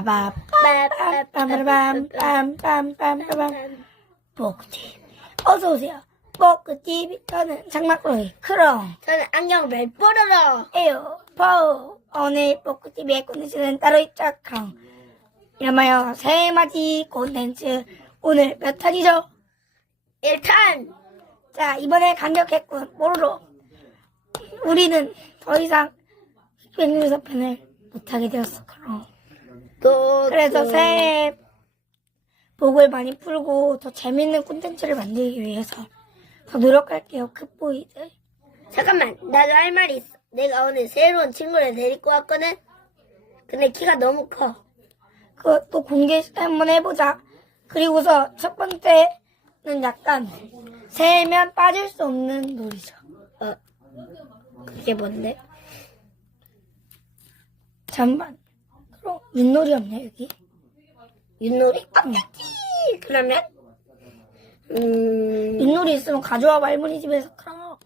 빠밤 빰빰빰빰 빰빰빰빰 복지 어서 오세요. 복지 저는 장막로이. 크롱. 저는 안녕 멜뽀로로 에요. 파우. 오늘 복지의 콘텐츠는 따로 있죠? 강 이름하여 세 마지 콘텐츠. 오늘 몇 탄이죠? 1탄. 자 이번에 감격했군. 모르로? 우리는 더 이상 흑백유사 편을 못하게 되었어 그럼 또. 그래서 또. 새해 복을 많이 풀고 더 재밌는 콘텐츠를 만들기 위해서 더 노력할게요 크보이들 잠깐만, 나도 할 말이 있어. 내가 오늘 새로운 친구를 데리고 왔거든? 근데 키가 너무 커. 그것도 공개 한번 해보자 그리고서 첫 번째는 약간 새해면 빠질 수 없는 놀이죠 어, 그게 뭔데? 잠만 윷놀이 없냐 여기? 윷놀이? 없겠지! 그러면? 음, 윷놀이 있으면 가져와 말문이 집에서 그럼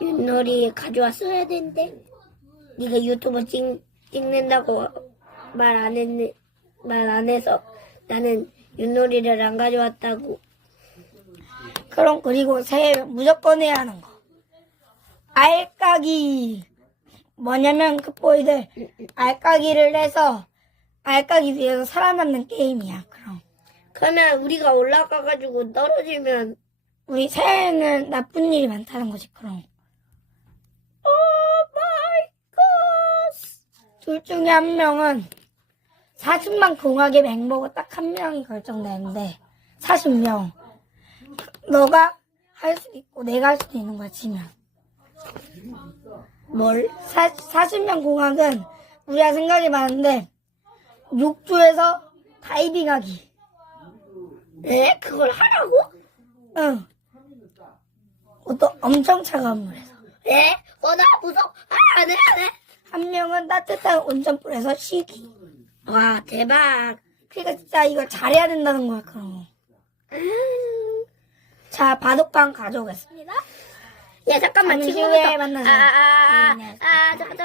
윷놀이 가져왔어야 되는데. 네가 유튜브 찍, 찍는다고 말 안 했네, 말안 해서 나는 윷놀이를 안 가져왔다고. 그럼 그리고 새해 무조건 해야 하는 거 알까기 뭐냐면 크보이들 알까기를 해서 알까기 위해서 살아남는 게임이야 그럼. 그러면 우리가 올라가가지고 떨어지면 우리 새해에는 나쁜 일이 많다는 거지 그럼. 오 마이 갓! 둘 중에 한 명은 40만 공학의 맹보고 딱한 명이 결정되는데 40명. 너가 할 수 있고 내가 할 수도 있는 거야 지면 뭘? 사, 40명 공학은 우리가 생각이 많은데 육조에서 다이빙하기 에? 그걸 하라고? 응또 엄청 차가운 물에서 에? 어, 나 무서워. 아, 안 해, 안 해. 한 명은 따뜻한 온천불에서 쉬기 와, 대박. 그러니까 진짜 이걸 잘해야 된다는 거야 그럼 자 바둑방 가져오겠습니다 야, 잠깐만, 잠시 친구부터. 후에 만나서. 아, 아, 아, 네, 아, 아, 잠깐, 잠깐.